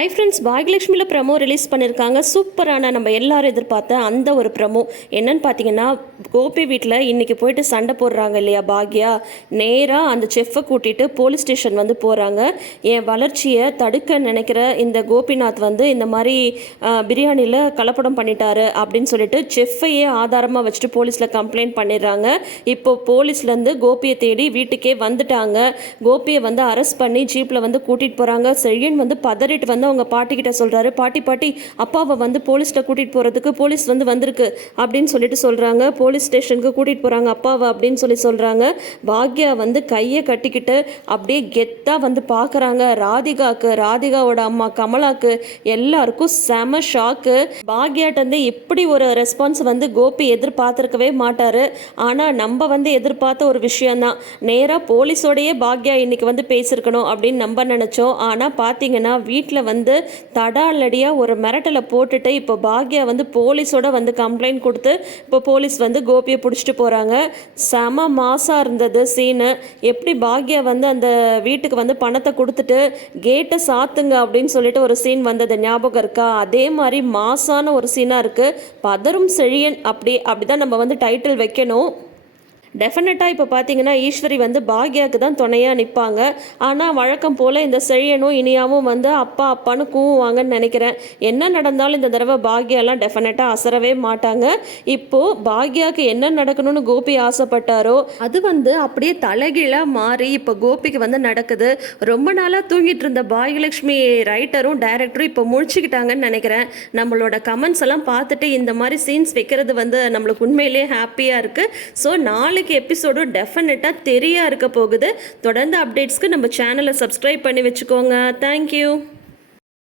High friends பாக்யலட்சுமியில் promo release பண்ணியிருக்காங்க சூப்பரான நம்ம எல்லாரும் எதிர்பார்த்த அந்த ஒரு ப்ரமோ என்னன்னு பார்த்தீங்கன்னா கோபி வீட்டில் இன்றைக்கி போயிட்டு சண்டை போடுறாங்க இல்லையா பாக்யா? நேராக அந்த செஃப்பை கூட்டிகிட்டு போலீஸ் ஸ்டேஷன் வந்து போகிறாங்க என் வளர்ச்சியை தடுக்க நினைக்கிற இந்த கோபிநாத் வந்து இந்த மாதிரி பிரியாணியில் கலப்படம் பண்ணிட்டாரு அப்படின்னு சொல்லிட்டு செஃப்பையே ஆதாரமாக வச்சுட்டு போலீஸில் கம்ப்ளைண்ட் பண்ணிடுறாங்க. இப்போ போலீஸ்லேருந்து கோபியை தேடி வீட்டுக்கே வந்துட்டாங்க. கோபியை வந்து அரெஸ்ட் பண்ணி ஜீப்பில் வந்து கூட்டிகிட்டு போகிறாங்க செழியன் வந்து பதறிட்டு வந்து அவங்க பாட்டி கிட்ட சொல்கிறாரு பாட்டி பாட்டி அப்பாவை வந்து போலீஸ்கிட்ட கூட்டிகிட்டு போகிறதுக்கு போலீஸ் வந்து வந்திருக்கு அப்படின்னு சொல்லிட்டு சொல்கிறாங்க போலீஸ் ஸ்டேஷனுக்கு கூட்டிகிட்டு போகிறாங்க அப்பாவை? அப்படின்னு சொல்லி சொல்கிறாங்க பாக்யா வந்து கையை கட்டிக்கிட்டு அப்படியே கெத்தாக வந்து பார்க்குறாங்க ராதிகாக்கு ராதிகாவோட அம்மா கமலாக்கு எல்லாருக்கும் செம ஷாக்கு பாக்யாட்ட இப்படி ஒரு ரெஸ்பான்ஸ் வந்து கோபி எதிர்பார்த்துருக்கவே மாட்டார். ஆனால் நம்ம வந்து எதிர்பார்த்த ஒரு விஷயந்தான் நேராக போலீஸோடையே பாக்யா இன்னைக்கு வந்து பேசியிருக்கணும் அப்படின்னு நம்ம நினச்சோம். ஆனால் பார்த்தீங்கன்னா வீட்டில் வந்து வந்து தடாலடியாக ஒரு மிரட்டலை போட்டுட்டு இப்போ பாக்யா வந்து போலீஸோட வந்து கம்ப்ளைண்ட் கொடுத்து இப்போ போலீஸ் வந்து கோபியை பிடிச்சிட்டு போகிறாங்க செம மாசாக இருந்தது சீனு எப்படி பாக்யா வந்து அந்த வீட்டுக்கு வந்து பணத்தை கொடுத்துட்டு கேட்டை சாத்துங்க அப்படின்னு சொல்லிட்டு ஒரு சீன் வந்தது. ஞாபகம் இருக்கா? அதே மாதிரி மாசான ஒரு சீனாக இருக்குது பதரும் செழியன் அப்படி அப்படி தான் நம்ம வந்து டைட்டில் வைக்கணும். டெஃபினட்டாக இப்போ பார்த்தீங்கன்னா ஈஸ்வரி வந்து பாக்யாவுக்கு தான் துணையாக நிற்பாங்க ஆனால் வழக்கம் போல் இந்த செழியனும் இனியாவும் வந்து அப்பா அப்பான்னு கூவுவாங்கன்னு நினைக்கிறேன். என்ன நடந்தாலும் இந்த தடவை பாக்யாலாம் டெஃபினட்டாக அசரவே மாட்டாங்க. இப்போது பாக்யாவுக்கு என்ன நடக்கணும்னு கோபி ஆசைப்பட்டாரோ அது வந்து அப்படியே தலைகீழாக மாறி இப்போ கோபிக்கு வந்து நடக்குது. ரொம்ப நாளாக தூங்கிட்டு இருந்த பாகியலட்சுமி ரைட்டரும் டைரக்டரும் இப்போ முழிச்சுக்கிட்டாங்கன்னு நினைக்கிறேன். நம்மளோட கமெண்ட்ஸ் எல்லாம் பார்த்துட்டு இந்த மாதிரி சீன்ஸ் வைக்கிறது வந்து நம்மளுக்கு உண்மையிலேயே ஹாப்பியாக இருக்குது ஸோ நாளைக்கு எபிசோடும் டெஃபினட்டாக தெரியா இருக்க போகுது. தொடர்ந்து அப்டேட்ஸ்க்கு நம்ம சேனலை சப்ஸ்கிரைப் பண்ணி வச்சுக்கோங்க. தேங்க்யூ